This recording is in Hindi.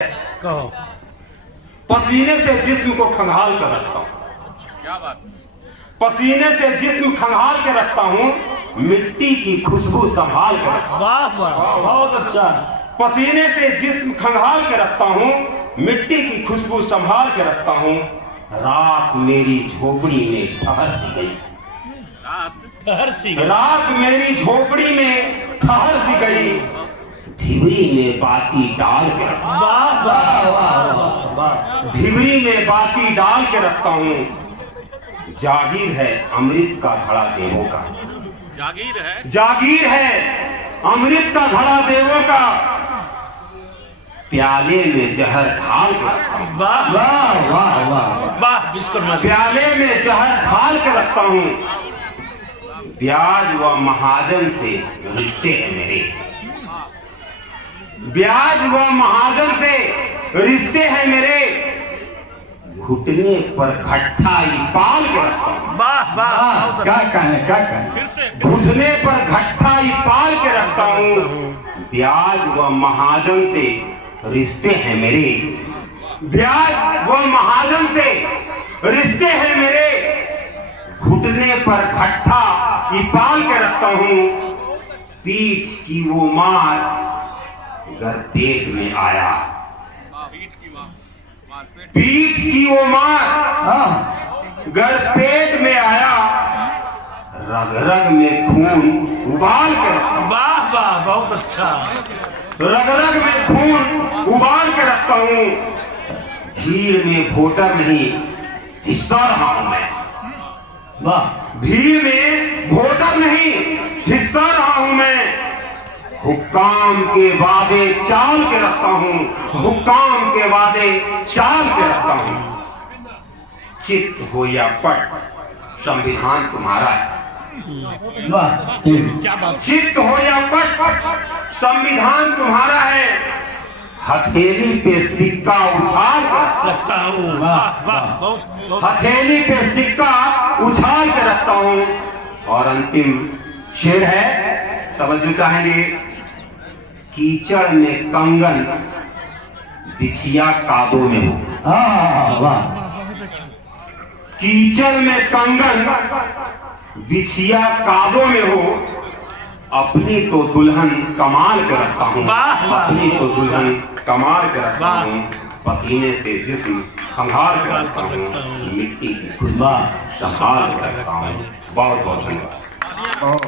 कहो। पसीने से जिस्म को खंगाल कर रखता हूँ। क्या बात। पसीने से जिस्म खंगाल के रखता हूँ, मिट्टी की खुशबू संभाल कर। वाह वाह, बहुत अच्छा। पसीने से जिस्म खंगाल के रखता हूँ, मिट्टी की खुशबू संभाल के रखता हूँ। रात मेरी झोपड़ी में ठहर सी गई। रात मेरी झोपड़ी में ठहर सी गई। ढिबरी में बाती डाल के रखता हूँ। वाह वाह वाह वाह। ढिबरी में बाती डाल के रखता हूँ। जागीर है अमृत का घड़ा देवों का। जागीर है अमृत का घड़ा देवों का। प्याले में जहर ढाल के रखता हूँ। वाह वाह वाह वाह वाह। विश्वकर्मा प्याले में जहर ढाल के रखता हूँ। ब्याज व महाजन से रिश्ते हैं मेरे। ब्याज व महाजन से रिश्ते हैं मेरे। घुटने पर घट्टाई पाल के रखता हूँ। वाह वाह। क्या कहने घुटने पर घट्टाई पाल के रखता हूँ। ब्याज व महाजन से रिश्ते हैं मेरे। ब्याज व महाजन से रिश्ते हैं मेरे। घुटने पर घट्टा ही पाल के रखता हूँ। पीठ की वो मार घर पेट में आया। पीठ की वो मार घर पेट में आया। रग रग में खून उबाल के रखता हूँ। वाह वाह, बहुत अच्छा। रग रग में खून उबाल के रखता हूँ। भीड़ में वोटर नहीं, हिस्सा रहा हूं मैं। वाह। भीड़ में वोटर नहीं, हिस्सा रहा हूं मैं। हुक्काम के वादे चाल के रखता हूँ। हुक्काम के वादे चाल के रखता हूँ। चित्त हो या पट, संविधान तुम्हारा है। वाह। क्या बात। चित्त हो या पट, संविधान तुम्हारा है। हथेली पे सिक्का उछाल कर रखता हूँ। वाह वाह, बहुत। हथेली पे सिक्का उछाल के रखता हूँ। और अंतिम शेर है, तवज्जो चाहेंगे। कीचड़ में कंगन, बिछिया कादो में हो। वाह। कीचड़ में कंगन, बिछिया कादो में हो। अपनी तो दुल्हन कमाल के रखता हूँ। वाह वाह। अपनी तो दुल्हन कमाल के रखता वाह। हूँ। पसीने से जिस्म खंगाल के रखता हूँ। मिट्टी की खुशबू संभाल के रखता हूँ। बहुत बहुत धन्यवाद। बहुत